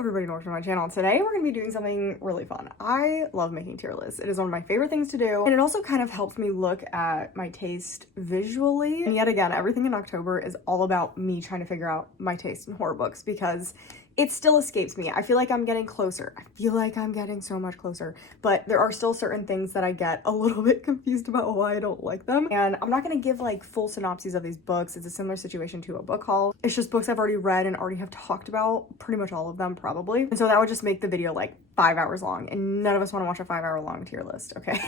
everybody, North from my channel. Today we're going to be doing something really fun. I love making tier lists. It is one of my favorite things to do, and it also kind of helps me look at my taste visually. And yet again, everything in October is all about me trying to figure out my taste in horror books because it still escapes me. I feel like I'm getting closer. I feel like I'm getting so much closer, but there are still certain things that I get a little bit confused about why I don't like them. And I'm not going to give like full synopses of these books. It's a similar situation to a book haul. It's just books I've already read and already have talked about, pretty much all of them probably. And so that would just make the video like 5 hours long, and none of us want to watch a 5-hour long tier list, okay?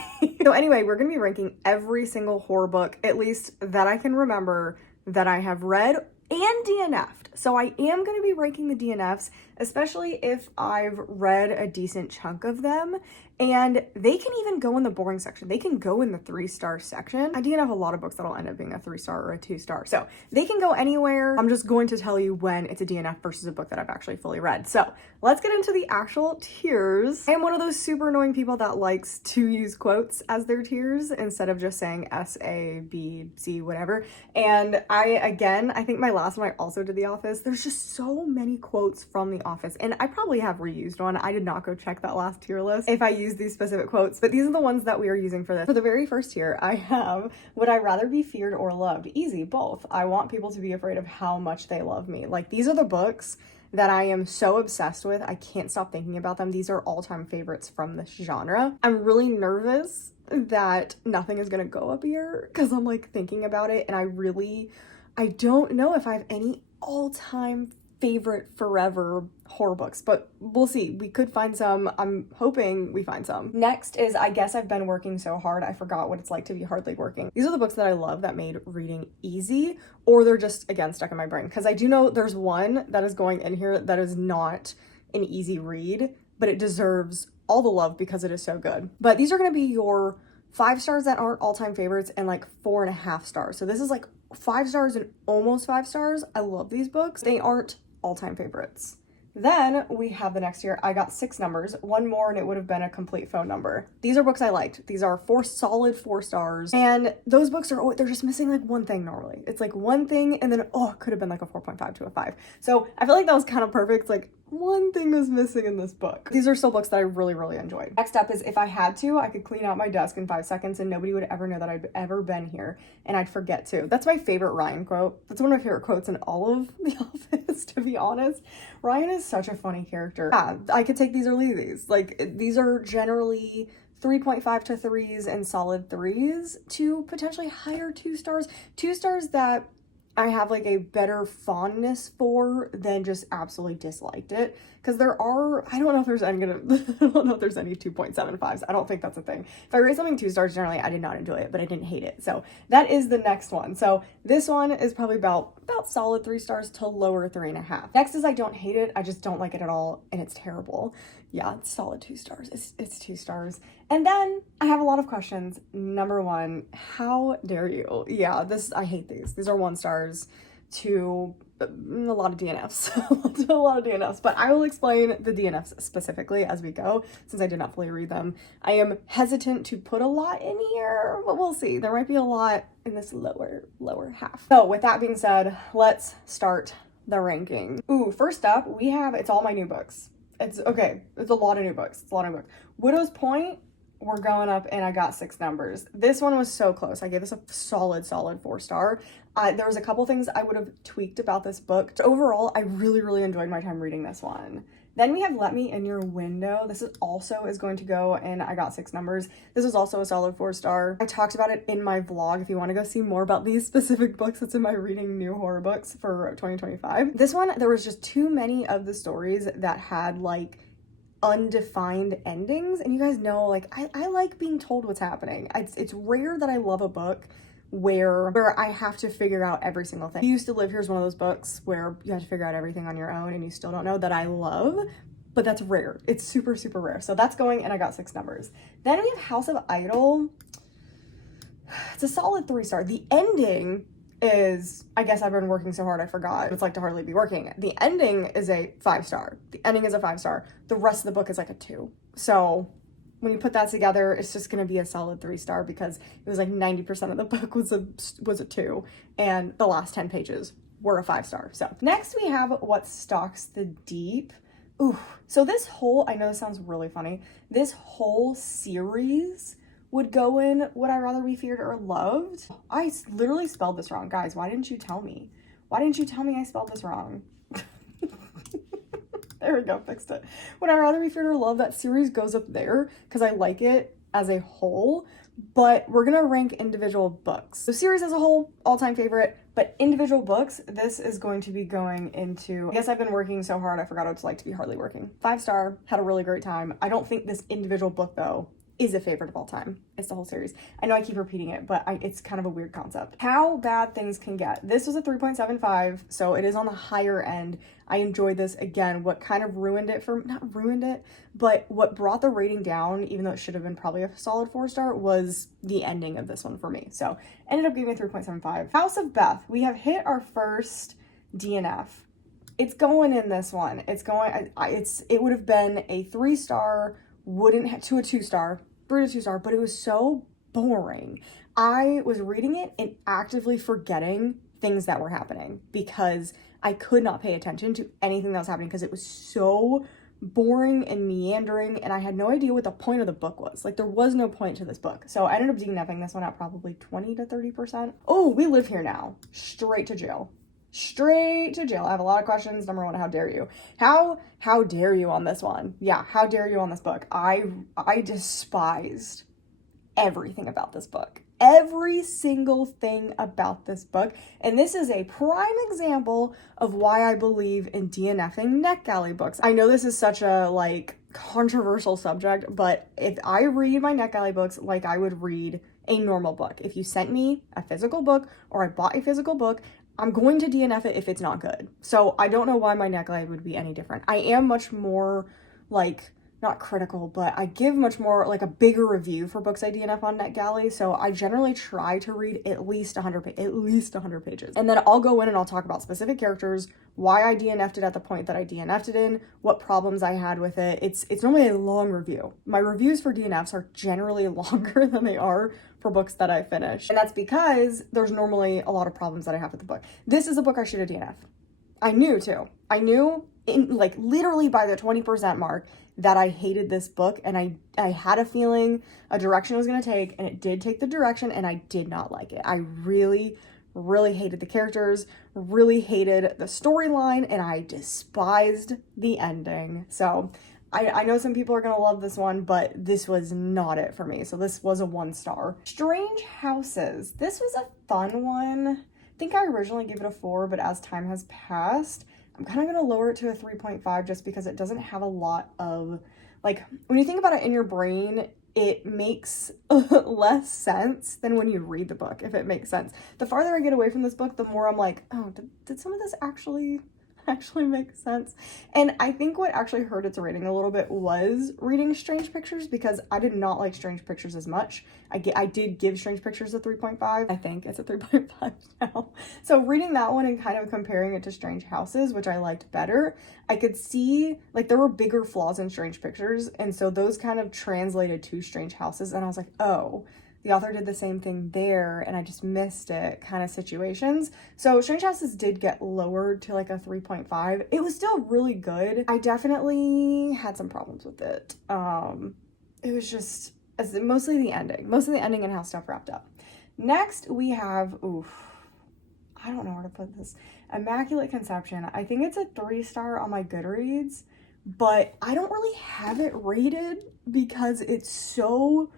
So anyway, we're going to be ranking every single horror book, at least that I can remember, that I have read and DNF'd. So I am going to be ranking the DNFs, especially if I've read a decent chunk of them, and they can even go in the boring section. They can go in the 3-star section. I DNF a lot of books that'll end up being a 3-star or a 2-star, so they can go anywhere. I'm just going to tell you when it's a DNF versus a book that I've actually fully read. So let's get into the actual tiers. I am one of those super annoying people that likes to use quotes as their tiers instead of just saying S, A, B, C, whatever. And I think my last one I also did The Office. There's just so many quotes from The Office, and I probably have reused one. I did not go check that last tier list if I used these specific quotes, but these are the ones that we are using for this. For the very first tier, I have, would I rather be feared or loved? Easy, both. I want people to be afraid of how much they love me. Like, these are the books that I am so obsessed with. I can't stop thinking about them. These are all-time favorites from this genre. I'm really nervous that nothing is gonna go up here because I'm like thinking about it, and I don't know if I have any all-time favorite forever horror books, but we'll see. We could find some. I'm hoping we find some. Next is I Guess I've Been Working So Hard I Forgot What It's Like to Be Hardly Working. These are the books that I love that made reading easy, or they're just, again, stuck in my brain. Because I do know there's one that is going in here that is not an easy read, but it deserves all the love because it is so good. But these are going to be your 5 stars that aren't all-time favorites and like 4.5 stars. So this is like 5 stars and almost 5 stars. I love these books. They aren't all-time favorites. Then we have the next year, I got 6 numbers, one more and it would have been a complete phone number. These are books I liked. These are solid 4 stars. And those books are, they're just missing like one thing normally. It's like one thing and then, it could have been like a 4.5 to a 5. So I feel like that was kind of perfect. It's like one thing was missing in this book. These are still books that I really, really enjoyed. Next up is If I Had To, I Could Clean Out My Desk in 5 seconds and nobody would ever know that I'd ever been here and I'd forget to. That's my favorite Ryan quote. That's one of my favorite quotes in all of The Office, to be honest. Ryan is such a funny character. Yeah, I could take these or leave these. Like, these are generally 3.5 to 3s and solid 3s to potentially higher 2 stars. 2 stars that I have like a better fondness for than just absolutely disliked it. Because there are, I don't know if there's any 2.75s. I don't think that's a thing. If I rate something 2 stars, generally I did not enjoy it, but I didn't hate it. So that is the next one. So this one is probably about solid 3 stars to lower 3.5. Next is I don't hate it. I just don't like it at all, and it's terrible. Yeah, it's solid 2 stars. It's 2 stars. And then I have a lot of questions. Number 1, how dare you? Yeah, I hate these. These are 1 stars to a lot of DNFs. To a lot of DNFs, but I will explain the DNFs specifically as we go, since I did not fully read them. I am hesitant to put a lot in here, but we'll see. There might be a lot in this lower half. So with that being said, let's start the ranking. Ooh, first up, we have It's All My New Books. It's okay. It's a lot of new books. It's a lot of books. Widow's Point, we're going up and I got 6 numbers. This one was so close. I gave this a solid 4 star. There was a couple things I would have tweaked about this book. Overall, I really, really enjoyed my time reading this one. Then we have Let Me In Your Window. This is going to go, and I got 6 numbers. This was also a solid 4 star. I talked about it in my vlog. If you want to go see more about these specific books, it's in my Reading New Horror Books for 2025. This one, there was just too many of the stories that had like undefined endings, and you guys know, like, I like being told what's happening. It's rare that I love a book where I have to figure out every single thing. You Used to Live Here is one of those books where you have to figure out everything on your own and you still don't know, that I love, but that's rare. It's super, super rare. So that's going, and I got 6 numbers. Then we have House of Idol. It's a solid 3 star. The ending is, I Guess I've Been Working So Hard I Forgot What It's Like to Hardly Be Working. The ending is a 5 star. The ending is a 5 star. The rest of the book is like a 2. So when you put that together, it's just going to be a solid 3 star because it was like 90% of the book was a 2, and the last 10 pages were a 5 star. So next we have What Stalks the Deep Ooh, so this whole, I know this sounds really funny, this whole series would go in Would I Rather Be Feared or Loved. I literally spelled this wrong. Guys, why didn't you tell me? Why didn't you tell me I spelled this wrong? There we go, fixed it. Would I Rather Be Feared or Loved, that series goes up there because I like it as a whole, but we're gonna rank individual books. The series as a whole, all-time favorite, but individual books, this is going to be going into, I guess I've been working so hard, I forgot what it's like to be hardly working. 5-star, had a really great time. I don't think this individual book though is a favorite of all time. It's the whole series. I know I keep repeating it, but it's kind of a weird concept. How Bad Things Can Get. This was a 3.75, so it is on the higher end. I enjoyed this. Again, what kind of ruined it for, not ruined it, but what brought the rating down, even though it should have been probably a solid 4-star, was the ending of this one for me. So ended up giving it 3.75. House of Beth. We have hit our first DNF. It's going in this one. It's going, it would have been a 3-star, wouldn't have to a 2-star, through to 2-star, but it was so boring. I was reading it and actively forgetting things that were happening because I could not pay attention to anything that was happening because it was so boring and meandering, and I had no idea what the point of the book was. Like, there was no point to this book. So I ended up DNFing this one at probably 20 to 30%. Oh, We Live Here Now. Straight to jail. Straight to jail. I have a lot of questions. Number one, how dare you? How dare you on this one? Yeah, how dare you on this book? I despised everything about this book. Every single thing about this book. And this is a prime example of why I believe in DNFing NetGalley books. I know this is such a controversial subject, but if I read my NetGalley books like I would read a normal book, if you sent me a physical book or I bought a physical book, I'm going to DNF it if it's not good. So I don't know why my NetGalley would be any different. I am much more not critical, but I give much more a bigger review for books I DNF on NetGalley. So I generally try to read at least 100 pages. And then I'll go in and I'll talk about specific characters, why I DNF'd it at the point that I DNF'd it in, what problems I had with it. It's normally a long review. My reviews for DNFs are generally longer than they are for books that I finish. And that's because there's normally a lot of problems that I have with the book. This is a book I should have DNF'd. I knew too. I knew literally by the 20% mark that I hated this book, and I had a feeling a direction it was going to take, and it did take the direction, and I did not like it. I really, really hated the characters, really hated the storyline, and I despised the ending. So I know some people are going to love this one, but this was not it for me. So this was a 1-star. Strange Houses. This was a fun one. I think I originally gave it a 4, but as time has passed, I'm kind of going to lower it to a 3.5 just because it doesn't have a lot of, when you think about it in your brain, it makes less sense than when you read the book, if it makes sense. The farther I get away from this book, the more I'm like, oh, did some of this actually make sense? And I think what actually hurt its rating a little bit was reading Strange Pictures, because I did not like Strange Pictures as much. I did give Strange Pictures a 3.5. I think it's a 3.5 now. So reading that one and kind of comparing it to Strange Houses, which I liked better, I could see there were bigger flaws in Strange Pictures, and so those kind of translated to Strange Houses, and I was like, oh, the author did the same thing there, and I just missed it kind of situations. So Strange Houses did get lowered to a 3.5. It was still really good. I definitely had some problems with it. It was just mostly the ending and how stuff wrapped up. Next we have, I don't know where to put this. Immaculate Conception. I think it's a 3-star on my Goodreads, but I don't really have it rated because it's so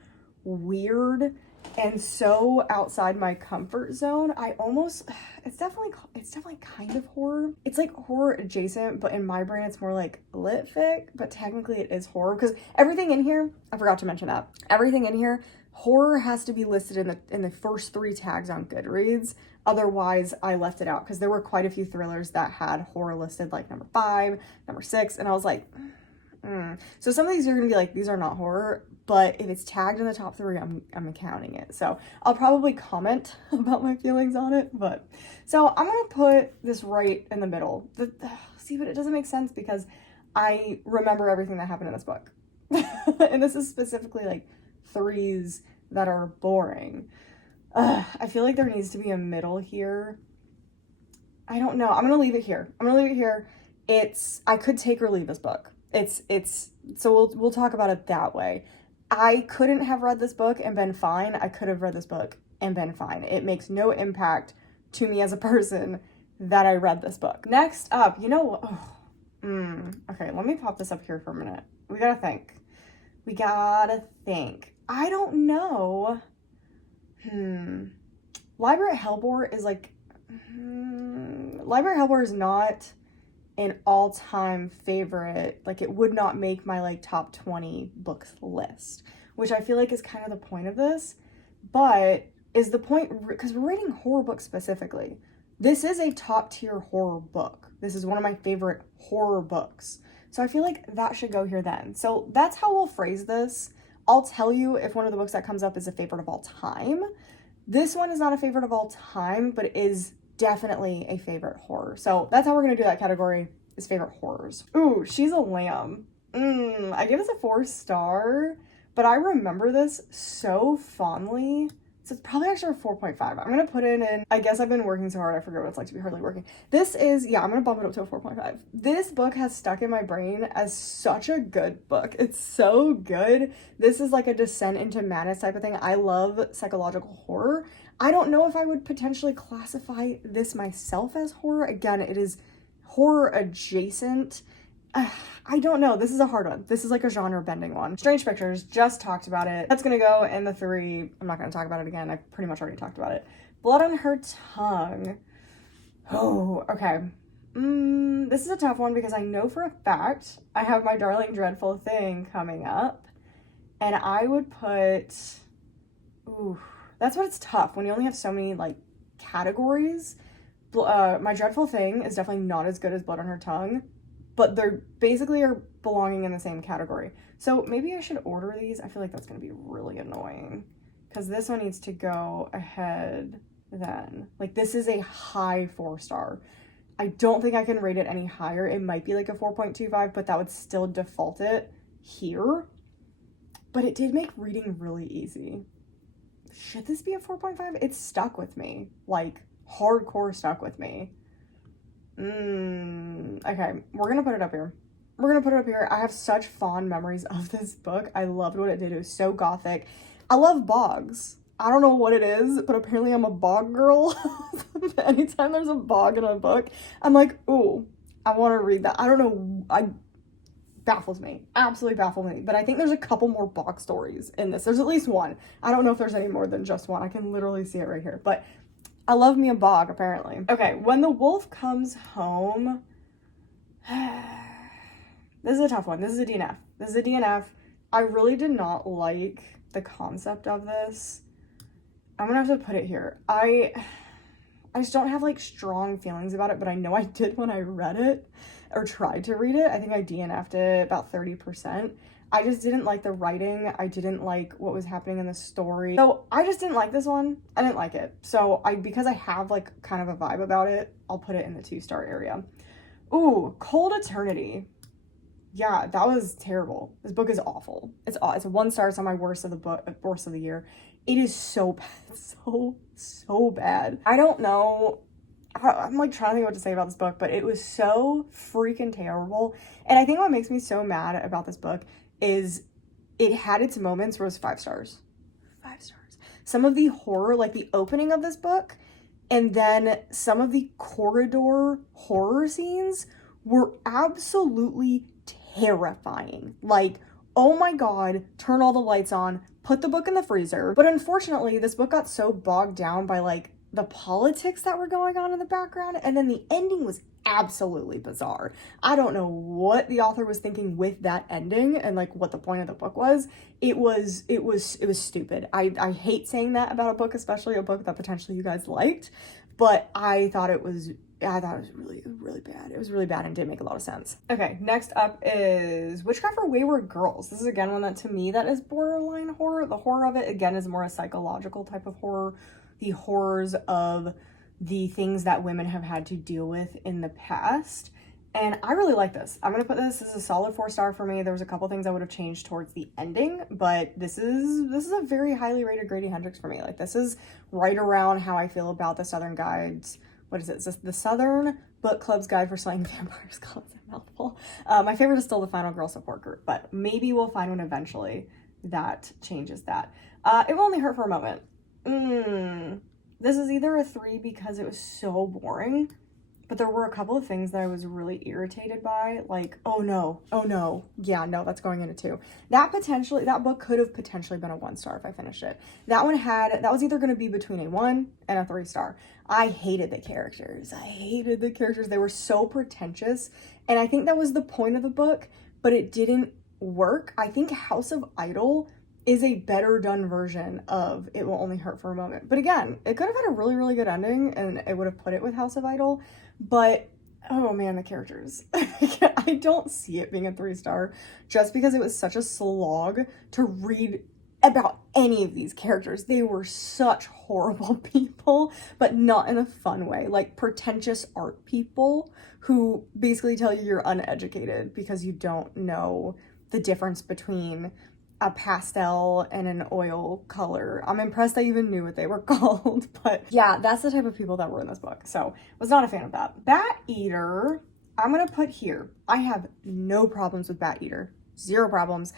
weird and so outside my comfort zone. It's definitely kind of horror. It's horror adjacent, but in my brain it's more lit fic, but technically it is horror because everything in here, I forgot to mention that, everything in here, horror has to be listed in the first 3 tags on Goodreads. Otherwise, I left it out because there were quite a few thrillers that had horror listed number 5, number 6, and I was like, So some of these are gonna be these are not horror, but if it's tagged in the top 3, I'm counting it. So I'll probably comment about my feelings on it, but so I'm gonna put this right in the middle. See, but it doesn't make sense because I remember everything that happened in this book. And this is specifically 3s that are boring. I feel there needs to be a middle here. I don't know. I'm gonna leave it here. I could take or leave this book. So we'll talk about it that way. I couldn't have read this book and been fine. I could have read this book and been fine. It makes no impact to me as a person that I read this book. Next up, you know, okay, let me pop this up here for a minute. We gotta think. I don't know. Library at Hellbore is like, Library at Hellbore is not an all-time favorite. Like, it would not make my like top 20 books list, which I feel like is kind of the point of this, but is the point, because we're reading horror books specifically. This is a top tier horror book. This is one of my favorite horror books. So I feel like that should go here then. So that's how we'll phrase this. I'll tell you if one of the books that comes up is a favorite of all time. This one is not a favorite of all time, but it is definitely a favorite horror. So that's how we're gonna do that category, is favorite horrors. Ooh, She's a Lamb. I give this a 4-star, but I remember this so fondly. So it's probably actually a 4.5. I'm gonna put it in, I guess I've been working so hard, I forget what it's like to be hardly working. This is, yeah, I'm gonna bump it up to a 4.5. This book has stuck in my brain as such a good book. It's so good. This is like a descent into madness type of thing. I love psychological horror. I don't know if I would potentially classify this myself as horror. Again, it is horror adjacent. I don't know. This is a hard one. This is like a genre bending one. Strange Pictures, just talked about it. That's gonna go in the 3. I'm not gonna talk about it again. I pretty much already talked about it. Blood on Her Tongue. Oh, okay. This is a tough one because I know for a fact I have My Darling Dreadful Thing coming up, and I would put, ooh, that's what it's tough when you only have so many like categories. My Dreadful Thing is definitely not as good as Blood on Her Tongue, but they're basically are belonging in the same category. So maybe I should order these. I feel like that's gonna be really annoying because this one needs to go ahead then. Like, this is a high 4-star. I don't think I can rate it any higher. It might be like a 4.25, but that would still default it here. But it did make reading really easy. Should this be a 4.5? It's stuck with me, like hardcore stuck with me. Okay, we're gonna put it up here. I have such fond memories of this book. I loved what it did. It was so gothic. I love bogs. I don't know what it is, but apparently I'm a bog girl. Anytime there's a bog in a book, I'm like, ooh, I want to read that. I don't know. Baffles me. Absolutely baffles me. But I think there's a couple more bog stories in this. There's at least one. I don't know if there's any more than just one. I can literally see it right here. But I love me a bog, apparently. Okay, When the Wolf Comes Home. This is a tough one. This is a DNF. I really did not like the concept of this. I'm gonna have to put it here. I just don't have like strong feelings about it, but I know I did when I read it or tried to read it. I think I DNF'd it about 30%. I just didn't like the writing. I didn't like what was happening in the story. So I just didn't like this one. I didn't like it. So because I have like kind of a vibe about it, I'll put it in the 2-star area. Ooh, Cold Eternity. Yeah, that was terrible. This book is awful. It's a 1-star. It's on my worst of the year. It is so bad. So bad. I don't know. I'm like trying to think what to say about this book, but it was so freaking terrible. And I think what makes me so mad about this book is it had its moments where it was 5 stars. 5 stars. Some of the horror, like the opening of this book, and then some of the corridor horror scenes were absolutely terrifying. Like, oh my god, turn all the lights on, put the book in the freezer. But unfortunately, this book got so bogged down by like the politics that were going on in the background, and then the ending was absolutely bizarre. I don't know what the author was thinking with that ending and like what the point of the book was. It was stupid. I hate saying that about a book, especially a book that potentially you guys liked, but I thought it was really, really bad. It was really bad and didn't make a lot of sense. Okay, next up is Witchcraft for Wayward Girls. This is again one that to me that is borderline horror. The horror of it again is more a psychological type of horror. The horrors of the things that women have had to deal with in the past. And I really like this. I'm gonna put this as a solid 4-star for me. There was a couple things I would have changed towards the ending, but this is a very highly rated Grady Hendrix for me. Like, this is right around how I feel about the Southern Guides. What is it? The Southern Book Club's Guide for Slaying Vampires concept. mouthful. My favorite is still the Final Girl Support Group, but maybe we'll find one eventually that changes that. It Will Only Hurt for a Moment. This is either a 3 because it was so boring, but there were a couple of things that I was really irritated by, like, oh no, yeah, no, that's going into 2. That book could have potentially been a 1 star if I finished it. That was either going to be between a 1 and a 3 star. I hated the characters. They were so pretentious, and I think that was the point of the book, but it didn't work. I think House of Idol is a better done version of It Will Only Hurt for a Moment. But again, it could have had a really, really good ending, and it would have put it with House of Idol. But, oh man, the characters. I don't see it being a 3 star just because it was such a slog to read about any of these characters. They were such horrible people, but not in a fun way. Like pretentious art people who basically tell you you're uneducated because you don't know the difference between a pastel and an oil color. I'm impressed I even knew what they were called, but yeah, that's the type of people that were in this book. So was not a fan of that. Bat Eater, I'm gonna put here. I have no problems with Bat Eater, 0 problems.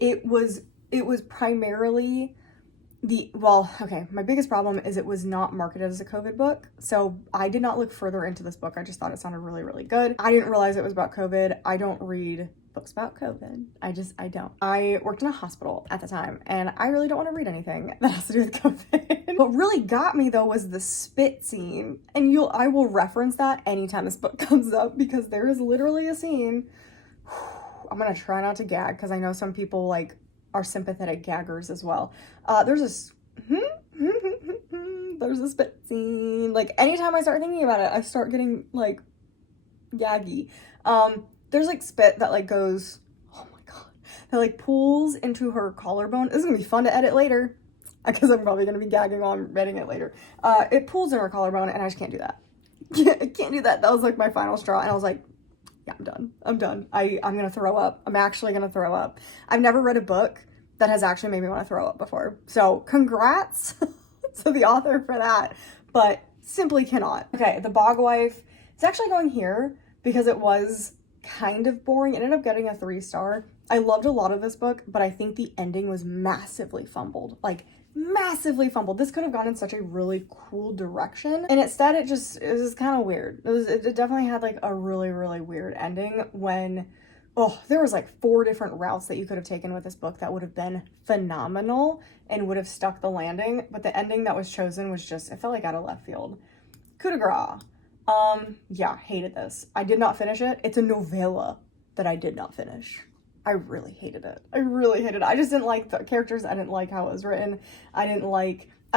It was primarily my biggest problem is it was not marketed as a COVID book. So I did not look further into this book. I just thought it sounded really, really good. I didn't realize it was about COVID. I don't read books about COVID. I don't. I worked in a hospital at the time, and I really don't want to read anything that has to do with COVID. What really got me though was the spit scene, and I will reference that anytime this book comes up because there is literally a scene. I'm gonna try not to gag because I know some people like are sympathetic gaggers as well. There's a spit scene. Like anytime I start thinking about it, I start getting like gaggy. There's like spit that like goes, oh my god, that like pulls into her collarbone. This is gonna be fun to edit later because I'm probably gonna be gagging while I'm editing it later. It pulls in her collarbone and I just can't do that. I can't do that. That was like my final straw, and I was like, yeah, I'm done. I'm gonna throw up. I'm actually gonna throw up. I've never read a book that has actually made me want to throw up before. So congrats to the author for that, but simply cannot. Okay, The Bog Wife. It's actually going here because it was kind of boring. It ended up getting a 3 star. I loved a lot of this book, but I think the ending was massively fumbled. Like massively fumbled. This could have gone in such a really cool direction, and instead it was kind of weird. It definitely had like a really, really weird ending when there was like 4 different routes that you could have taken with this book that would have been phenomenal and would have stuck the landing, but the ending that was chosen was just, it felt like out of left field. Coup de grace. Yeah, hated this. I did not finish it. It's a novella that I did not finish. I really hated it. I just didn't like the characters. I didn't like how it was written. I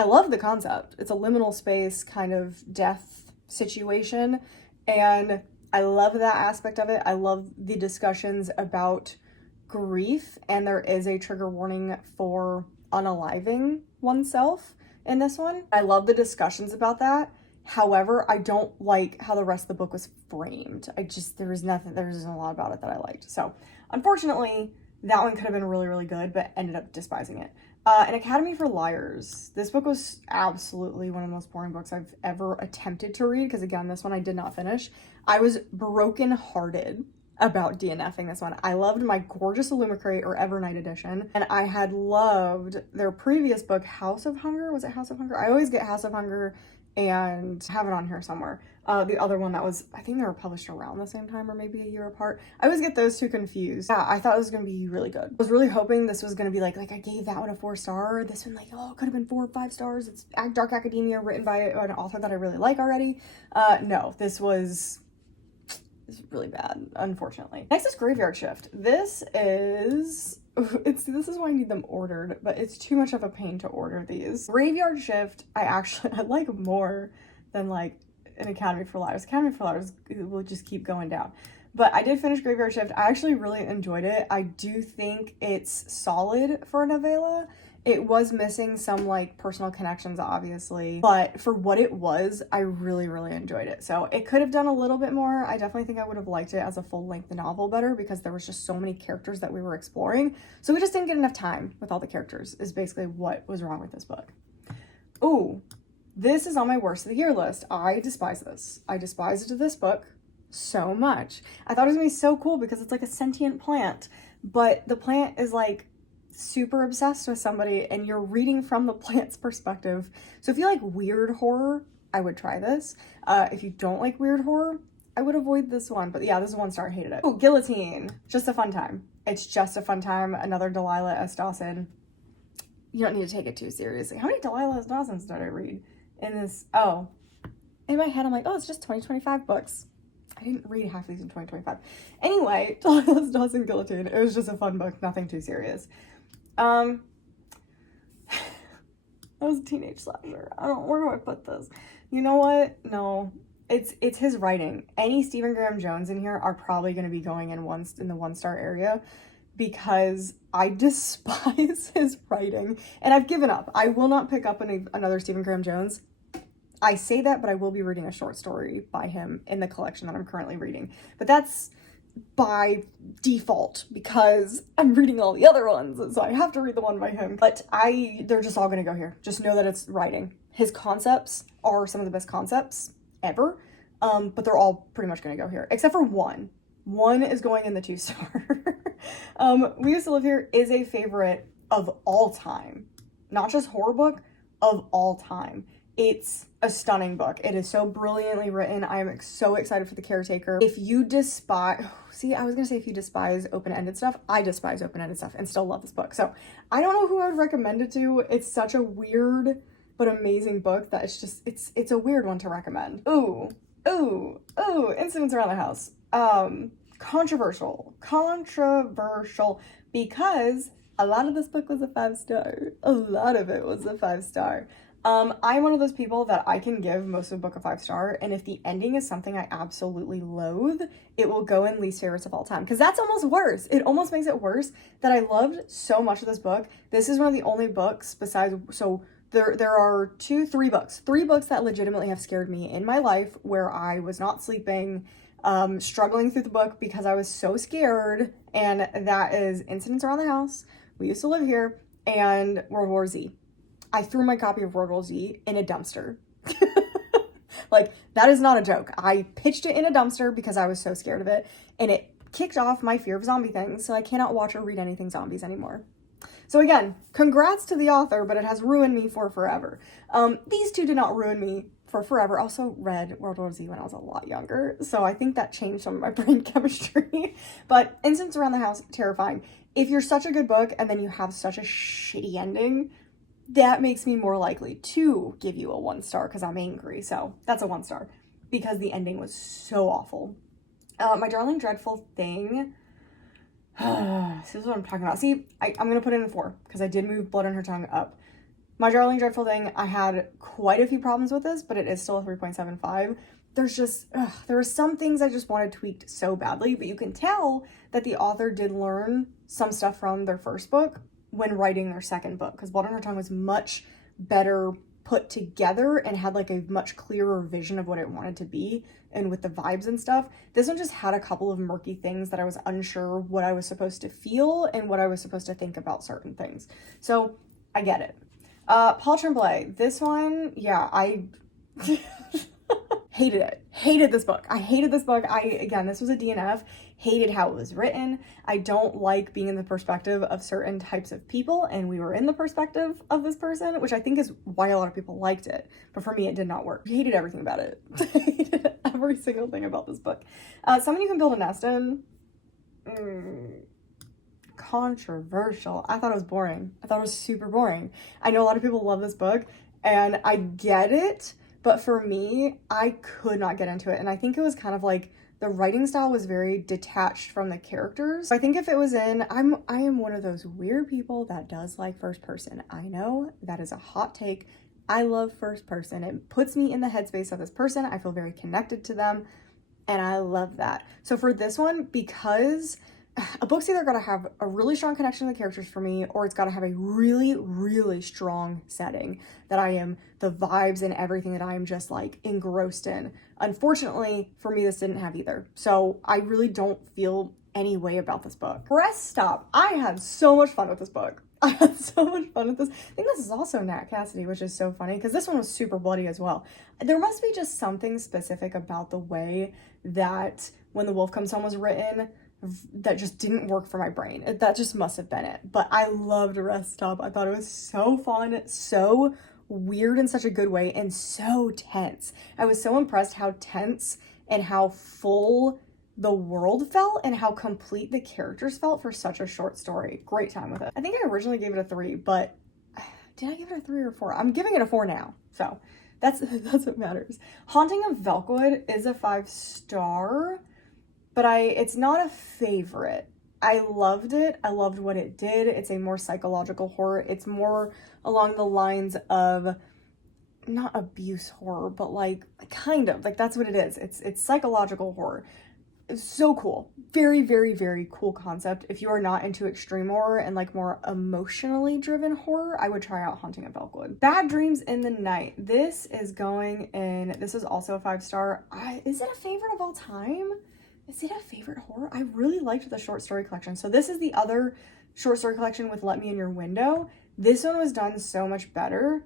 love the concept. It's a liminal space kind of death situation, and I love that aspect of it. I love the discussions about grief, and there is a trigger warning for unaliving oneself in this one. I love the discussions about that. However, I don't like how the rest of the book was framed. There isn't a lot about it that I liked. So unfortunately, that one could have been really, really good, but ended up despising it. An Academy for Liars. This book was absolutely one of the most boring books I've ever attempted to read, because again, this one I did not finish. I was brokenhearted about DNFing this one. I loved my gorgeous Illumicrate or Evernight edition, and I had loved their previous book, House of Hunger. Was it House of Hunger? I always get House of Hunger and have it on here somewhere. The other one that was, I think they were published around the same time or maybe a year apart. I always get those two confused. Yeah, I thought it was gonna be really good. I was really hoping this was gonna be like I gave that one a 4 star. This one, it could have been 4 or 5 stars. It's Dark Academia, written by an author that I really like already. No, this was really bad, unfortunately. Next is Graveyard Shift. This is why I need them ordered, but it's too much of a pain to order these. Graveyard Shift, I like more than like an Academy for Liars. Academy for Liars will just keep going down. But I did finish Graveyard Shift. I actually really enjoyed it. I do think it's solid for a novella. It was missing some like personal connections, obviously, but for what it was, I really, really enjoyed it. So it could have done a little bit more. I definitely think I would have liked it as a full-length novel better, because there was just so many characters that we were exploring. So we just didn't get enough time with all the characters, is basically what was wrong with this book. Ooh, this is on my worst of the year list. I despise this. I despised this book so much. I thought it was gonna be so cool because it's like a sentient plant, but the plant is like super obsessed with somebody and you're reading from the plant's perspective. So if you like weird horror, I would try this. If you don't like weird horror, I would avoid this one. But yeah, this is 1 star. I hated it. Oh, Guillotine. Just a fun time. It's just a fun time. Another Delilah S. Dawson. You don't need to take it too seriously. How many Delilah S. Dawsons did I read in this? Oh, in my head, I'm like, oh, it's just 2025 books. I didn't read half of these in 2025. Anyway, Delilah S. Dawson, Guillotine. It was just a fun book. Nothing too serious. That was a teenage slasher. Where do I put this? You know what? No, it's his writing. Any Stephen Graham Jones in here are probably going to be going in the 1 star area because I despise his writing and I've given up. I will not pick up another Stephen Graham Jones. I say that, but I will be reading a short story by him in the collection that I'm currently reading. But that's by default because I'm reading all the other ones, so I have to read the one by him. But they're just all gonna go here. Just know that it's writing. His concepts are some of the best concepts ever, but they're all pretty much gonna go here, except for one. One is going in the 2 star. We Used to Live Here is a favorite of all time, not just horror book, of all time. It's a stunning book. It is so brilliantly written. I am so excited for the caretaker. If you despise, see, I was gonna say if you despise open-ended stuff, I despise open-ended stuff and still love this book. So I don't know who I would recommend it to. It's such a weird but amazing book that it's a weird one to recommend. Ooh, Incidents Around the House. Controversial because a lot of this book was a 5 star. A lot of it was a 5 star. I'm one of those people that I can give most of a book a 5 star, and if the ending is something I absolutely loathe, it will go in least favorites of all time, because that's almost worse. It almost makes it worse that I loved so much of this book. This is one of the only books besides, so there are 3 books that legitimately have scared me in my life where I was not sleeping, struggling through the book because I was so scared, and that is Incidents Around the House, We Used to Live Here, and World War Z. I threw my copy of World War Z in a dumpster. Like, that is not a joke. I pitched it in a dumpster because I was so scared of it, and it kicked off my fear of zombie things, so I cannot watch or read anything zombies anymore. So again, congrats to the author, but it has ruined me for forever. These 2 did not ruin me for forever. I also read World War Z when I was a lot younger, so I think that changed some of my brain chemistry. But Incidents Around the House, terrifying. If you're such a good book and then you have such a shitty ending, that makes me more likely to give you a 1 star because I'm angry. So that's a 1 star because the ending was so awful. My Darling Dreadful Thing. This is what I'm talking about. See, I'm going to put it in 4 because I did move Blood on Her Tongue up. My Darling Dreadful Thing, I had quite a few problems with this, but it is still a 3.75. There's just, there were some things I just wanted tweaked so badly, but you can tell that the author did learn some stuff from their first book when writing their second book, because Blood on Her Tongue was much better put together and had like a much clearer vision of what it wanted to be and with the vibes and stuff. This one just had a couple of murky things that I was unsure what I was supposed to feel and what I was supposed to think about certain things. So I get it. Paul Tremblay, this one, yeah, I hated it. Hated this book. I hated this book. Again, this was a DNF. Hated how it was written. I don't like being in the perspective of certain types of people, and we were in the perspective of this person, which I think is why a lot of people liked it. But for me, it did not work. I hated everything about it. I hated every single thing about this book. Someone You Can Build a Nest In. Controversial. I thought it was boring. I thought it was super boring. I know a lot of people love this book, and I get it, but for me, I could not get into it. And I think it was kind of like the writing style was very detached from the characters. I think if it was I am one of those weird people that does like first person. I know that is a hot take. I love first person. It puts me in the headspace of this person. I feel very connected to them, and I love that. So for this one, because a book's either got to have a really strong connection to the characters for me, or it's got to have a really, really strong setting that the vibes and everything that I am just like engrossed in. Unfortunately, for me, this didn't have either. So I really don't feel any way about this book. Rest Stop. I had so much fun with this book. I had so much fun with this. I think this is also Nat Cassidy, which is so funny because this one was super bloody as well. There must be just something specific about the way that When the Wolf Comes Home was written that just didn't work for my brain. That just must have been it. But I loved Rest Stop. I thought it was so fun, so weird in such a good way, and so tense. I was so impressed how tense and how full the world felt and how complete the characters felt for such a short story. Great time with it. I think I originally gave it a 3, but did I give it a 3 or 4? I'm giving it a 4 now, so that's what matters. Haunting of Velkwood is a 5-star, but it's not a favorite. I loved it. I loved what it did. It's a more psychological horror. It's more along the lines of not abuse horror, but like kind of like that's what it is. It's psychological horror. It's so cool. Very, very, very cool concept. If you are not into extreme horror and like more emotionally driven horror, I would try out Haunting of Velkwood. Bad Dreams in the Night. This is also a 5-star. Is it a favorite of all time? Is it a favorite horror? I really liked the short story collection. So this is the other short story collection with Let Me in Your Window. This one was done so much better.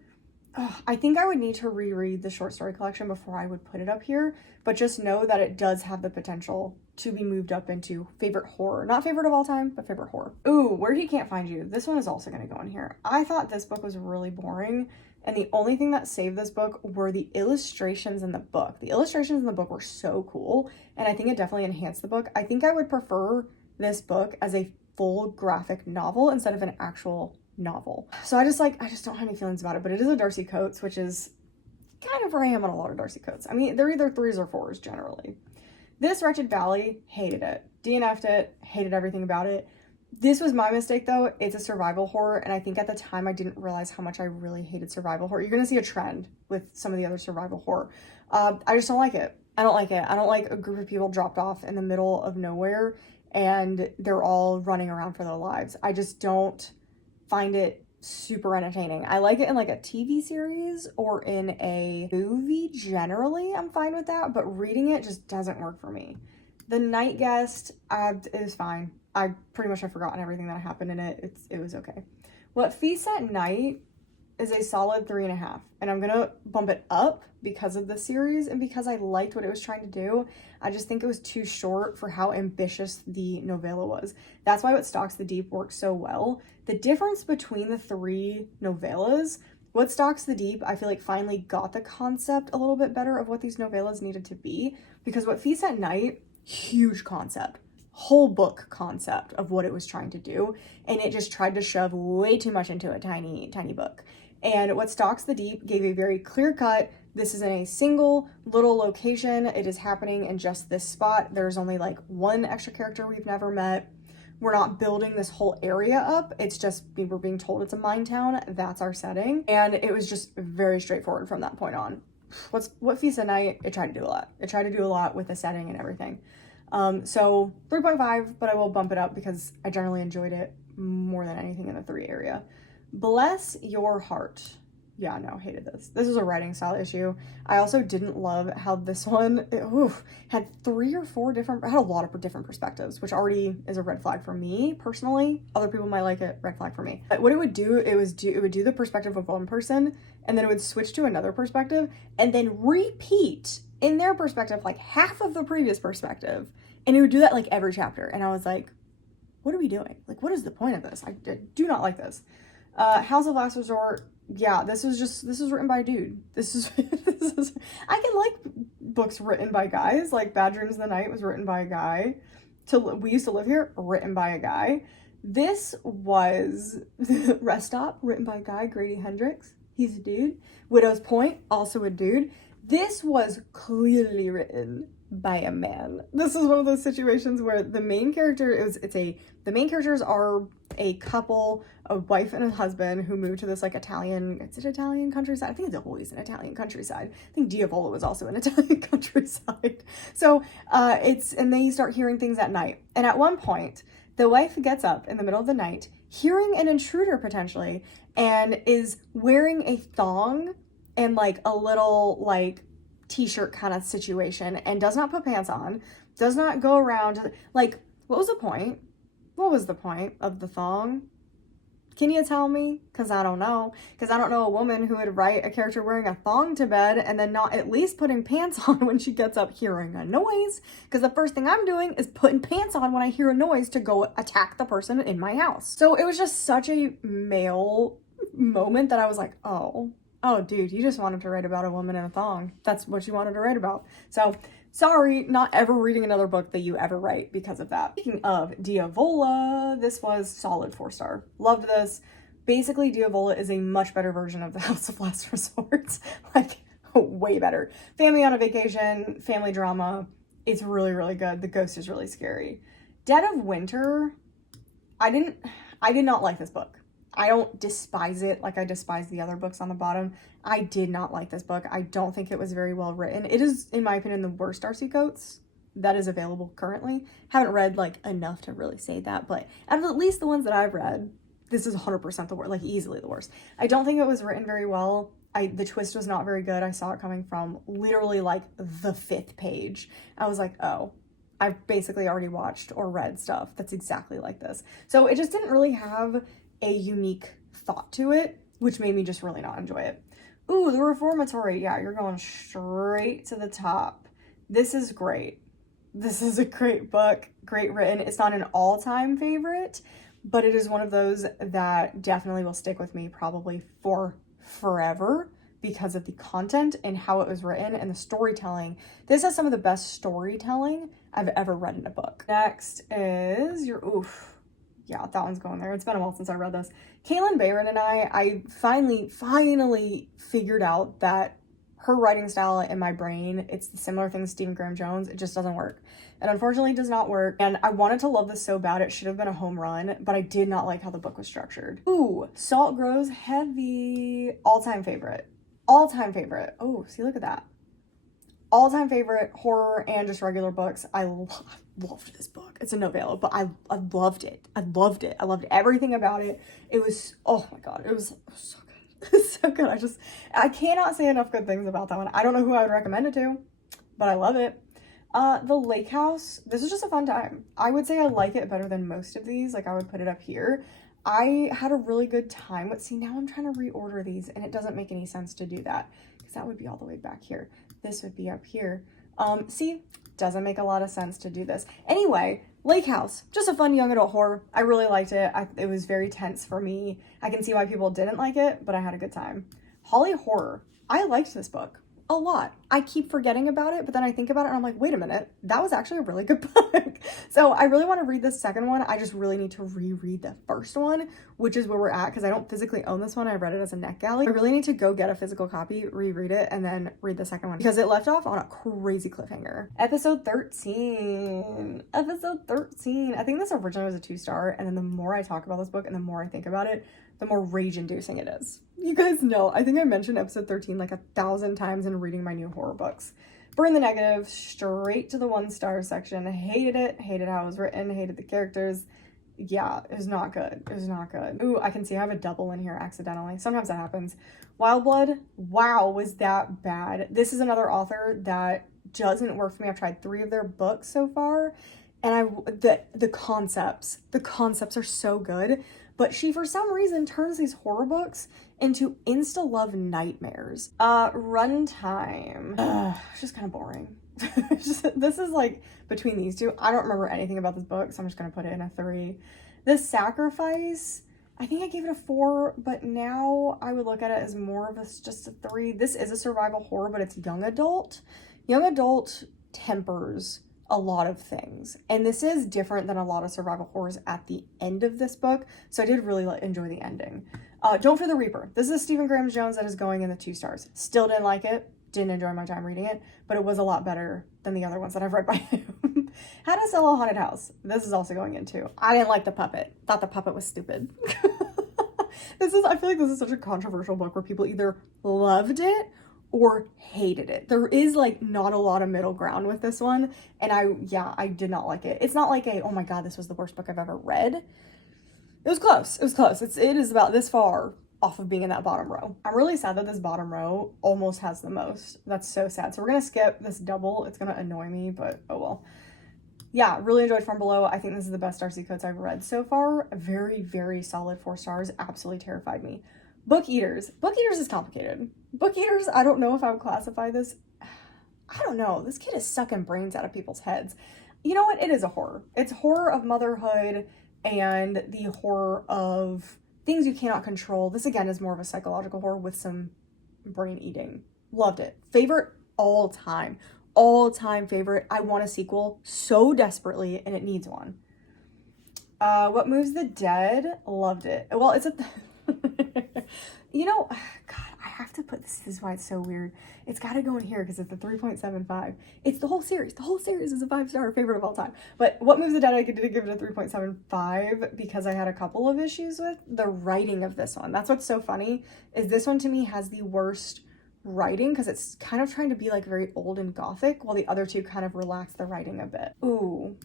I think I would need to reread the short story collection before I would put it up here, but just know that it does have the potential to be moved up into favorite horror. Not favorite of all time, but favorite horror. Ooh, Where He Can't Find You. This one is also going to go in here. I thought this book was really boring, and the only thing that saved this book were the illustrations in the book. The illustrations in the book were so cool, and I think it definitely enhanced the book. I think I would prefer this book as a full graphic novel instead of an actual novel. So I just don't have any feelings about it, but it is a Darcy Coates, which is kind of where I am on a lot of Darcy Coates. I mean, they're either 3s or 4s generally. This Wretched Valley, hated it. DNF'd it, hated everything about it. This was my mistake though. It's a survival horror, and I think at the time I didn't realize how much I really hated survival horror. You're gonna see a trend with some of the other survival horror. I just don't like it. I don't like it. I don't like a group of people dropped off in the middle of nowhere and they're all running around for their lives. I just don't find it super entertaining. I like it in like a TV series or in a movie. Generally, I'm fine with that, but reading it just doesn't work for me. The Night Guest, it was fine. I pretty much have forgotten everything that happened in it. It was okay. What Feasts at Night is a solid 3.5, and I'm gonna bump it up because of the series and because I liked what it was trying to do. I just think it was too short for how ambitious the novella was. That's why What Stalks the Deep works so well. The difference between the 3 novellas, What Stalks the Deep, I feel like finally got the concept a little bit better of what these novellas needed to be, because What Feasts at Night, huge concept. Whole book concept of what it was trying to do, and it just tried to shove way too much into a tiny book. And What Stalks the Deep gave a very clear cut, this is in a single little location, it is happening in just this spot, there's only like one extra character we've never met, we're not building this whole area up, it's just we're being told it's a mine town, that's our setting, and it was just very straightforward from that point on. What Feasts at Night, it tried to do a lot. It tried to do a lot with the setting and everything. So 3.5, but I will bump it up because I generally enjoyed it more than anything in the 3 area. Bless Your Heart. Yeah, no, hated this. This was a writing style issue. I also didn't love how this one had 3 or 4 different, had a lot of different perspectives, which already is a red flag for me personally. Other people might like it, red flag for me. But what it would do, it would do the perspective of one person, and then it would switch to another perspective, and then repeat in their perspective like half of the previous perspective, and it would do that like every chapter. And I was like, what are we doing? Like, what is the point of this? I do not like this. House of Last Resort, yeah, this was written by a dude. This is I can like books written by guys, like Bad Dreams in the Night was written by a guy. We Used to Live Here, written by a guy. This was Rest Stop, written by a guy, Grady Hendrix. He's a dude. Widow's Point, also a dude. This was clearly written by a man. This is one of those situations where the main character, the main characters are a couple, a wife and a husband who moved to this like Italian countryside? I think it's always an Italian countryside. I think Diavolo was also an Italian countryside. So and they start hearing things at night. And at one point, the wife gets up in the middle of the night, hearing an intruder potentially, and is wearing a thong and like a little like t-shirt kind of situation, and does not put pants on, does not go around like, what was the point? What was the point of the thong? Can you tell me? Because I don't know. Because I don't know a woman who would write a character wearing a thong to bed and then not at least putting pants on when she gets up hearing a noise. Because the first thing I'm doing is putting pants on when I hear a noise to go attack the person in my house. So it was just such a male moment that I was like, oh, dude, you just wanted to write about a woman in a thong. That's what you wanted to write about. So sorry, not ever reading another book that you ever write because of that. Speaking of Diavola, this was solid 4-star. Loved this. Basically, Diavola is a much better version of the House of Last Resort. Like, way better. Family on a vacation, family drama. It's really, really good. The ghost is really scary. Dead of Winter, I did not like this book. I don't despise it like I despise the other books on the bottom. I did not like this book. I don't think it was very well written. It is, in my opinion, the worst Darcy Coates that is available currently. Haven't read like enough to really say that, but out of at least the ones that I've read, this is 100% the worst, like easily the worst. I don't think it was written very well. The twist was not very good. I saw it coming from literally like the 5th page. I was like, oh, I've basically already watched or read stuff that's exactly like this. So it just didn't really have a unique thought to it, which made me just really not enjoy it. Ooh, The Reformatory. Yeah, you're going straight to the top. This is great. This is a great book, great written. It's not an all-time favorite, but it is one of those that definitely will stick with me probably for forever because of the content and how it was written and the storytelling. This has some of the best storytelling I've ever read in a book. Next is yeah, that one's going there. It's been a while since I read this. Kaylin Bayron and I finally figured out that her writing style in my brain, it's the similar thing to Stephen Graham Jones. It just doesn't work. It unfortunately does not work. And I wanted to love this so bad. It should have been a home run, but I did not like how the book was structured. Ooh, Salt Grows Heavy. All-time favorite. All-time favorite. Oh, see, look at that. All-time favorite horror and just regular books. I loved this book. It's a novella, but I loved it. I loved it. I loved everything about it. It was, oh my God, it was so good. It's so good. I cannot say enough good things about that one. I don't know who I would recommend it to, but I love it. The Lake House. This is just a fun time. I would say I like it better than most of these. Like, I would put it up here. I had a really good time. But see, now I'm trying to reorder these and it doesn't make any sense to do that because that would be all the way back here. This would be up here. See, doesn't make a lot of sense to do this. Anyway, Lake House, just a fun young adult horror. I really liked it. It was very tense for me. I can see why people didn't like it, but I had a good time. Holly Horror. I liked this book a lot. I keep forgetting about it, but then I think about it and I'm like, wait a minute, that was actually a really good book. So I really want to read this second one. I just really need to reread the first one, which is where we're at because I don't physically own this one. I read it as a NetGalley. I really need to go get a physical copy, reread it, and then read the second one because it left off on a crazy cliffhanger. Episode 13. Episode 13. I think this originally was a 2-star, and then the more I talk about this book and the more I think about it, the more rage-inducing it is. You guys know, I think I mentioned episode 13 like 1,000 times in reading my new horror books. Burn the Negative, straight to the 1-star section. Hated it, hated how it was written, hated the characters. Yeah, it was not good. It was not good. Ooh, I can see I have a double in here accidentally. Sometimes that happens. Wild Blood, wow, was that bad. This is another author that doesn't work for me. I've tried 3 of their books so far, and the concepts are so good. But she, for some reason, turns these horror books into insta-love nightmares. Runtime. It's just kind of boring. This is like between these two. I don't remember anything about this book, so I'm just going to put it in a 3. The Sacrifice, I think I gave it a 4, but now I would look at it as more of just a 3. This is a survival horror, but it's young adult. Young adult tempers a lot of things, and this is different than a lot of survival horrors at the end of this book, so I did really enjoy the ending. Don't Fear the Reaper. This is Stephen Graham Jones that is going in the 2 stars. Still didn't like it, didn't enjoy my time reading it, but it was a lot better than the other ones that I've read by him. How to Sell a Haunted House. This is also going in 2. I didn't like the puppet. Thought the puppet was stupid. I feel like this is such a controversial book where people either loved it or hated it. There is like not a lot of middle ground with this one, and I did not like it. It's not like oh my God, this was the worst book I've ever read. It was close. It was close. It is about this far off of being in that bottom row. I'm really sad that this bottom row almost has the most. That's so sad. So we're gonna skip this double. It's gonna annoy me, but oh well. yeah, really enjoyed From Below. I think this is the best Darcy Coates I've read so far. Very, very solid 4 stars. Absolutely terrified me. Book Eaters. Book Eaters is complicated. Book Eaters, I don't know if I would classify this. I don't know. This kid is sucking brains out of people's heads. You know what? It is a horror. It's horror of motherhood and the horror of things you cannot control. This, again, is more of a psychological horror with some brain eating. Loved it. Favorite all time. All-time favorite. I want a sequel so desperately, and it needs one. What Moves the Dead? Loved it. Well, it's a... You know, God, I have to put this is why it's so weird. It's got to go in here because it's a 3.75. It's the whole series. The whole series is a 5-star favorite of all time. But What Moves the Dead, I did give it a 3.75 because I had a couple of issues with the writing of this one. That's what's so funny, is this one to me has the worst writing because it's kind of trying to be like very old and gothic, while the other two kind of relax the writing a bit. Ooh,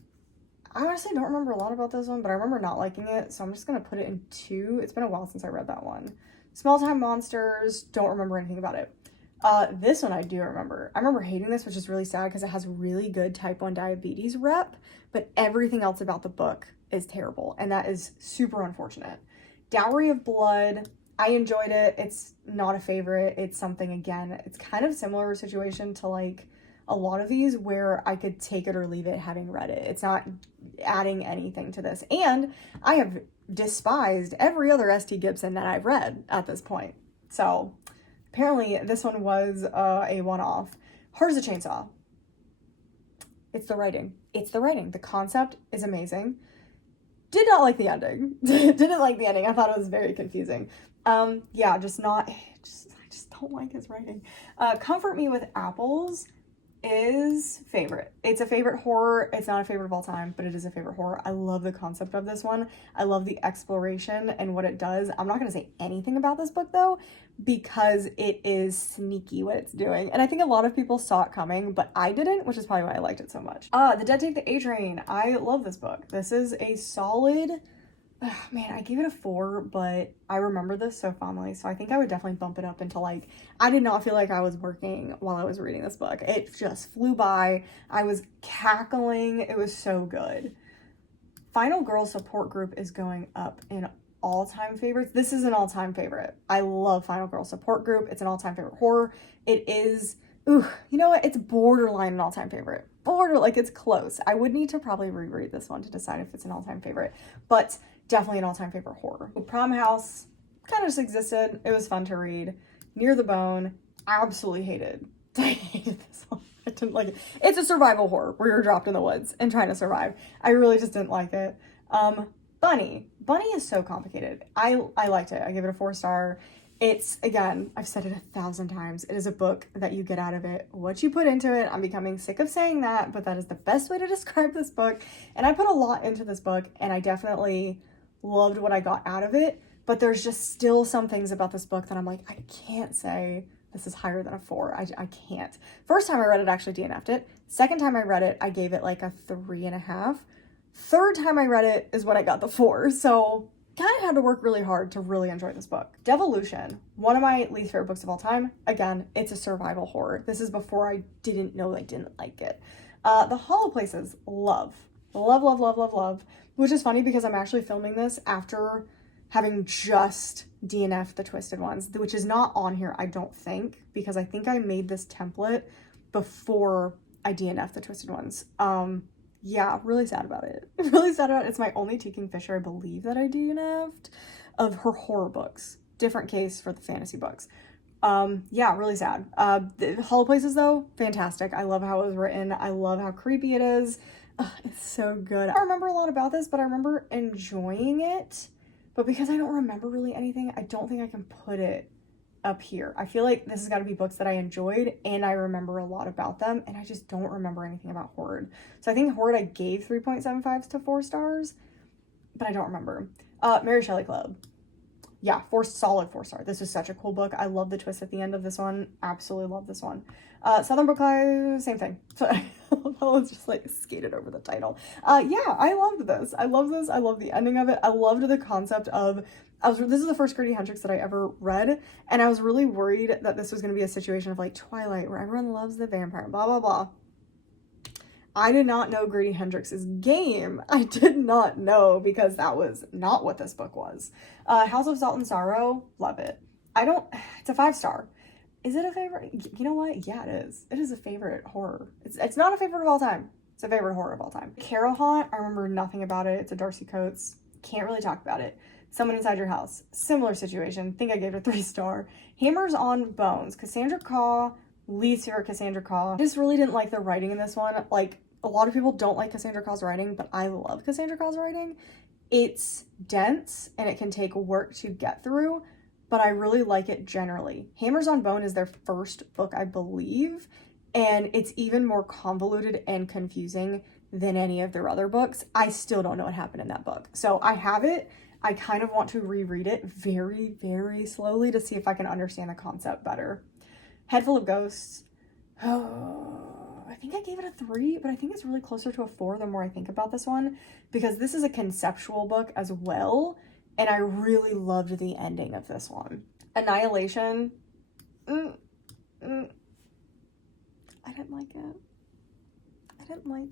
I honestly don't remember a lot about this one, but I remember not liking it, so I'm just gonna put it in 2. It's been a while since I read that one. Small Time Monsters, don't remember anything about it. This one I do remember. I remember hating this, which is really sad because it has really good type 1 diabetes rep, but everything else about the book is terrible, and that is super unfortunate. Dowry of Blood, I enjoyed it. It's not a favorite. It's something, again, it's kind of similar situation to like a lot of these where I could take it or leave it having read it. It's not adding anything to this. And I have despised every other S.T. Gibson that I've read at this point. So apparently this one was a one-off. Hard as a Chainsaw. It's the writing. It's the writing. The concept is amazing. Did not like the ending. Didn't like the ending. I thought it was very confusing. Yeah, I just don't like his writing. Comfort Me with Apples is favorite. It's a favorite horror. It's not a favorite of all time, but it is a favorite horror. I love the concept of this one. I love the exploration and what it does. I'm not going to say anything about this book though, because it is sneaky what it's doing. And I think a lot of people saw it coming, but I didn't, which is probably why I liked it so much. The Dead Take the A Train. I love this book. This is a solid... man, I gave it a 4, but I remember this so fondly, so I think I would definitely bump it up into like, I did not feel like I was working while I was reading this book. It just flew by. I was cackling. It was so good. Final Girl Support Group is going up in all-time favorites. This is an all-time favorite. I love Final Girl Support Group. It's an all-time favorite horror. It is, you know what? It's borderline an all-time favorite. Like it's close. I would need to probably reread this one to decide if it's an all-time favorite, but definitely an all-time favorite horror. Prom House kind of just existed. It was fun to read. Near the Bone, absolutely hated. I hated this one. I didn't like it. It's a survival horror where you're dropped in the woods and trying to survive. I really just didn't like it. Bunny. Bunny is so complicated. I liked it. I gave it a 4-star. It's, again, I've said it 1,000 times. It is a book that you get out of it what you put into it. I'm becoming sick of saying that, but that is the best way to describe this book. And I put a lot into this book, and I definitely loved what I got out of it. But there's just still some things about this book that I'm like, I can't say this is higher than a 4. I can't. First time I read it, I actually DNF'd it. Second time I read it, I gave it like a 3.5. Third time I read it is when I got the 4. So kind of had to work really hard to really enjoy this book. Devolution, one of my least favorite books of all time. Again, it's a survival horror. This is before I didn't know I didn't like it. The Hollow Places, love, which is funny because I'm actually filming this after having just DNF'd the Twisted Ones, which is not on here, I don't think, because I think I made this template before I DNF'd the Twisted Ones. Yeah, really sad about it. Really sad about it. It's my only T. Kingfisher, I believe, that I DNF'd of her horror books. Different case for the fantasy books. Yeah, really sad. The Hollow Places, though, fantastic. I love how it was written. I love how creepy it is. It's so good. I don't remember a lot about this, but I remember enjoying it. But because I don't remember really anything, I don't think I can put it up here. I feel like this has got to be books that I enjoyed and I remember a lot about them, and I just don't remember anything about Horde. So I think Horde I gave 3.75s to 4 stars, but I don't remember. Mary Shelley Club. Yeah, solid 4-star. This was such a cool book. I love the twist at the end of this one. Absolutely love this one. Southern Book Club, same thing. So let's just like skated over the title. Yeah, I loved this. I love this. I love the ending of it. I loved the concept of, this is the first Grady Hendrix that I ever read, and I was really worried that this was going to be a situation of like Twilight, where everyone loves the vampire, blah, blah, blah. I did not know Grady Hendrix's Game. I did not know, because that was not what this book was. House of Salt and Sorrow, love it. It's a 5-star. Is it a favorite? You know what? Yeah, it is. It is a favorite horror. It's not a favorite of all time. It's a favorite horror of all time. Carol Haunt, I remember nothing about it. It's a Darcy Coates. Can't really talk about it. Someone Inside Your House. Similar situation. Think I gave it a 3-star. Hammers on Bones. Cassandra Caw. Least favorite Cassandra Caw. I just really didn't like the writing in this one. Like, a lot of people don't like Cassandra Caw's writing, but I love Cassandra Caw's writing. It's dense and it can take work to get through, but I really like it generally. Hammers on Bone is their first book, I believe, and it's even more convoluted and confusing than any of their other books. I still don't know what happened in that book. So I have it. I kind of want to reread it very, very slowly to see if I can understand the concept better. Head Full of Ghosts. Oh, I think I gave it a 3, but I think it's really closer to a 4 the more I think about this one, because this is a conceptual book as well, and I really loved the ending of this one. Annihilation. I didn't like it. I didn't like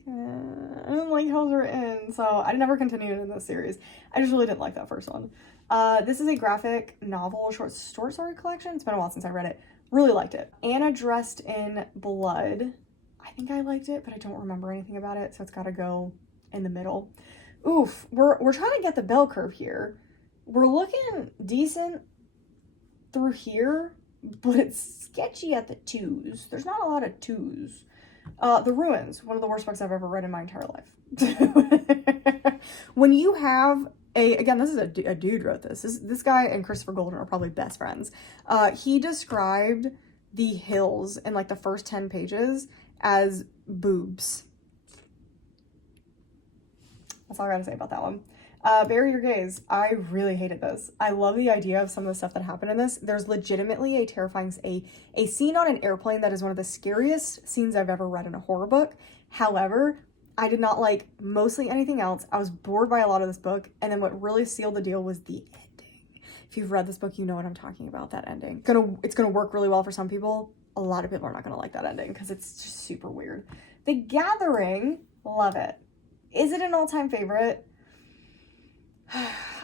how it was written, so I never continued in this series. I just really didn't like that first one. This is a graphic novel, short story collection. It's been a while since I read it. Really liked it. Anna Dressed in Blood. I think I liked it, but I don't remember anything about it, so it's got to go in the middle. Oof, we're trying to get the bell curve here. We're looking decent through here, but it's sketchy at the 2s. There's not a lot of 2s. The Ruins, one of the worst books I've ever read in my entire life. When you have again, this is a dude wrote this. This guy and Christopher Golden are probably best friends. He described the hills in like the first 10 pages as boobs. That's all I gotta say about that one. Bury Your Gaze. I really hated this. I love the idea of some of the stuff that happened in this. There's legitimately a terrifying, a scene on an airplane that is one of the scariest scenes I've ever read in a horror book. However, I did not like mostly anything else. I was bored by a lot of this book, and then what really sealed the deal was the ending. If you've read this book, you know what I'm talking about, that ending. It's gonna work really well for some people. A lot of people are not gonna like that ending because it's just super weird. The Gathering, love it. Is it an all-time favorite?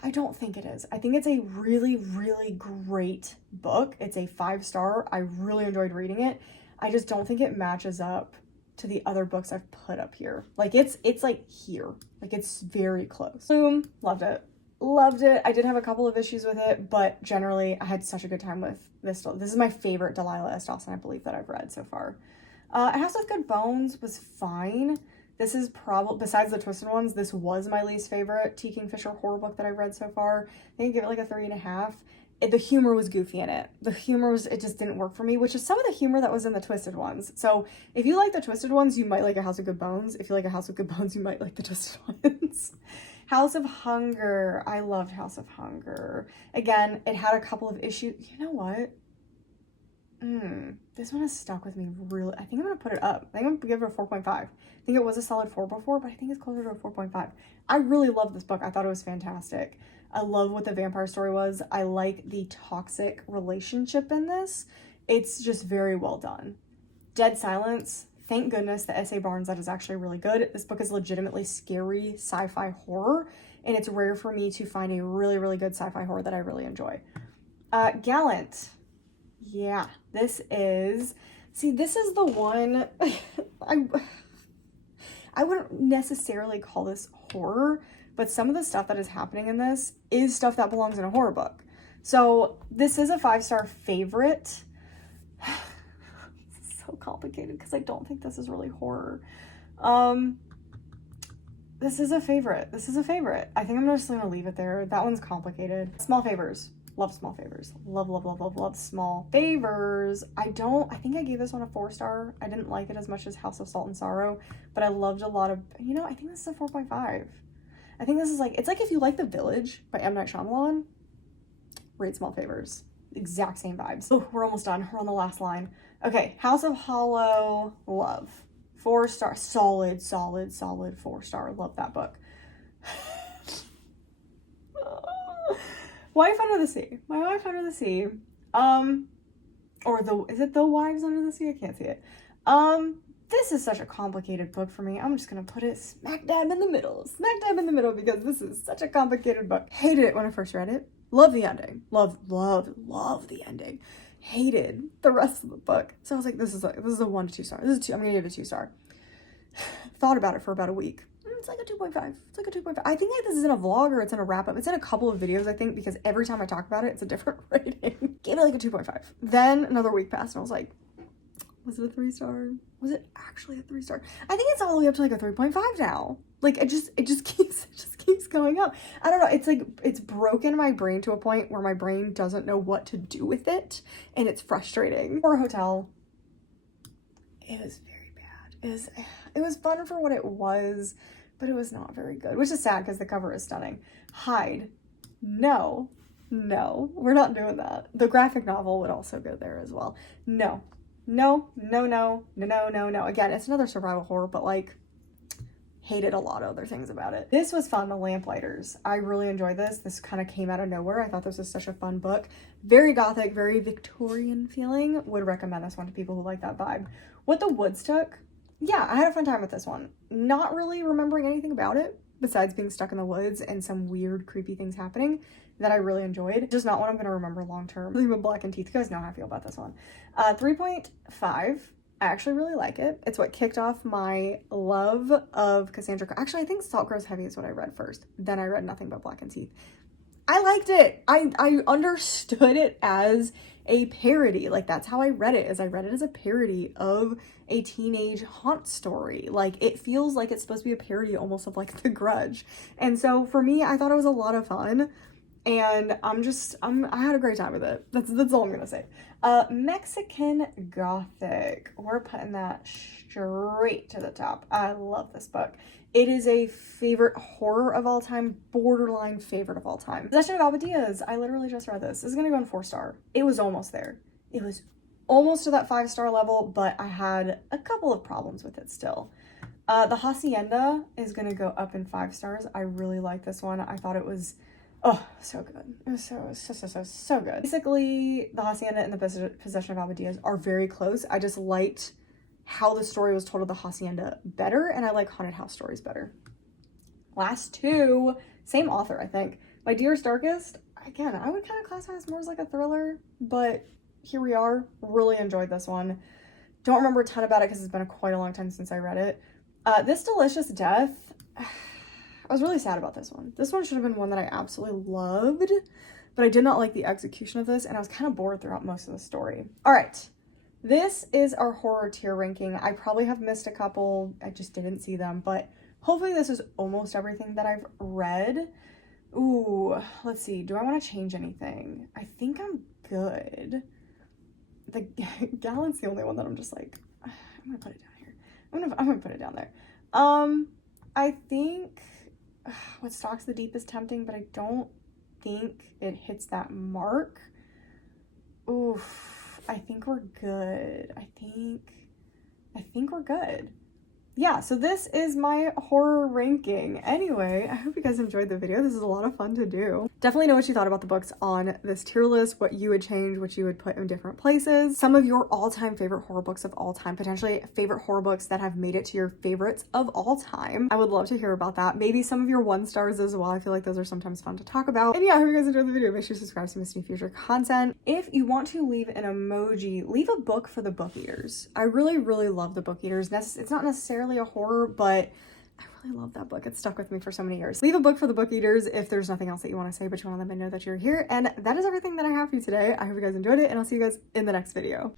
I don't think it is. I think it's a really, really great book. It's a 5-star. I really enjoyed reading it. I just don't think it matches up to the other books I've put up here. Like it's like here. Like it's very close. Boom. Loved it. Loved it. I did have a couple of issues with it, but generally I had such a good time with this. This is my favorite Delilah S. Dawson, I believe, that I've read so far. A House with Good Bones was fine. This is probably, besides the Twisted Ones, this was my least favorite T. Kingfisher horror book that I've read so far. I think I give it like a 3.5. The humor was goofy in it. The humor was, it just didn't work for me, which is some of the humor that was in the Twisted Ones. So if you like the Twisted Ones, you might like A House of Good Bones. If you like A House of Good Bones, you might like the Twisted Ones. House of Hunger. I loved House of Hunger. Again, it had a couple of issues. You know what? This one has stuck with me really. I think I'm going to put it up. I think I'm going to give it a 4.5. I think it was a solid 4 before, but I think it's closer to a 4.5. I really loved this book. I thought it was fantastic. I love what the vampire story was. I like the toxic relationship in this. It's just very well done. Dead Silence. Thank goodness that S.A. Barnes, that is actually really good. This book is legitimately scary sci-fi horror, and it's rare for me to find a really, really good sci-fi horror that I really enjoy. Gallant. Yeah, this is the one. I wouldn't necessarily call this horror, but some of the stuff that is happening in this is stuff that belongs in a horror book. So this is a 5-star favorite. This is so complicated because I don't think this is really horror. This is a favorite. This is a favorite. I think I'm just gonna leave it there. That one's complicated. Small Favors. Love Small Favors. Love, love, love, love, love Small Favors. I think I gave this one a 4-star. I didn't like it as much as House of Salt and Sorrow, but I loved a lot of, I think this is a 4.5. I think this is like, it's like if you like The Village by M. Night Shyamalan, read Small Favors. Exact same vibes. Oh, we're almost done. We're on the last line. Okay, House of Hollow, love. 4-star, solid 4-star. Love that book. Wife Under the Sea. My Wife Under the Sea. Is it The Wives Under the Sea? I can't see it. This is such a complicated book for me. I'm just gonna put it smack dab in the middle. Smack dab in the middle because this is such a complicated book. Hated it when I first read it. Love the ending. Love the ending. Hated the rest of the book. So I was like, this is a 1 to 2 star. This is 2. I'm gonna give it a 2 star. Thought about it for about a week. It's like a 2.5. It's like a 2.5. I think like this is in a vlog or it's in a wrap up. It's in a couple of videos, I think, because every time I talk about it, it's a different rating. Gave it like a 2.5. Then another week passed and I was like, was it a 3 star? Was it actually a 3 star? I think it's all the way up to like a 3.5 now. Like it just keeps going up. I don't know. It's like, it's broken my brain to a point where my brain doesn't know what to do with it. And it's frustrating. Horror Hotel. It was very bad. It was fun for what it was, but it was not very good, which is sad because the cover is stunning. Hide. No, we're not doing that. The graphic novel would also go there as well. No. Again, it's another survival horror, but like, hated a lot of other things about it. This was fun, The Lamplighters. I really enjoyed this. This kind of came out of nowhere. I thought this was such a fun book. Very gothic, very Victorian feeling. Would recommend this one to people who like that vibe. What the Woods Took. Yeah, I had a fun time with this one. Not really remembering anything about it besides being stuck in the woods and some weird, creepy things happening that I really enjoyed. Just not one I'm going to remember long term. Leave with Black and Teeth. You guys know how I feel about this one. 3.5. I actually really like it. It's what kicked off my love of Cassandra. Actually, I think Salt Grows Heavy is what I read first. Then I read Nothing But Black and Teeth. I liked it. I understood it as a parody. Like, that's how I read it, is I read it as a parody of a teenage haunt story. Like, it feels like it's supposed to be a parody almost of like The Grudge. And so for me, I thought it was a lot of fun. And I had a great time with it. That's all I'm gonna say. Mexican Gothic. We're putting that straight to the top. I love this book. It is a favorite horror of all time, borderline favorite of all time. Possession of Abadias. I literally just read this. This is gonna go in 4 star. It was almost there. It was almost to that 5 star level, but I had a couple of problems with it still. The Hacienda is gonna go up in 5 stars. I really like this one. I thought it was, oh, so good. It was so good. Basically, the Hacienda and the Possession of Abadias are very close. I just liked how the story was told of the Hacienda better, and I like haunted house stories better. Last 2, same author, I think. My Dearest Darkest, again, I would kind of classify this more as like a thriller, but here we are. Really enjoyed this one. Don't remember a ton about it because it's been quite a long time since I read it. This Delicious Death, I was really sad about this one. This one should have been one that I absolutely loved, but I did not like the execution of this, and I was kind of bored throughout most of the story. All right. This is our horror tier ranking. I probably have missed a couple. I just didn't see them, but hopefully this is almost everything that I've read. Ooh, let's see. Do I want to change anything? I think I'm good. The Gallant's the only one that I'm just like, I'm gonna put it down here. I'm gonna put it down there. I think What Stalks the Deep is tempting, but I don't think it hits that mark. Oof. I think we're good. I think we're good. Yeah, so this is my horror ranking. Anyway, I hope you guys enjoyed the video. This is a lot of fun to do. Definitely know what you thought about the books on this tier list, what you would change, what you would put in different places. Some of your all-time favorite horror books of all time, potentially favorite horror books that have made it to your favorites of all time. I would love to hear about that. Maybe some of your 1 stars as well. I feel like those are sometimes fun to talk about. And yeah, I hope you guys enjoyed the video. Make sure to subscribe to miss any future content. If you want to leave an emoji, leave a book for the book eaters. I really love the book eaters. It's not necessarily a horror, but I really love that book. It's stuck with me for so many years. Leave a book for the book eaters if there's nothing else that you want to say, but you want to let me know that you're here. And that is everything that I have for you today. I hope you guys enjoyed it, and I'll see you guys in the next video.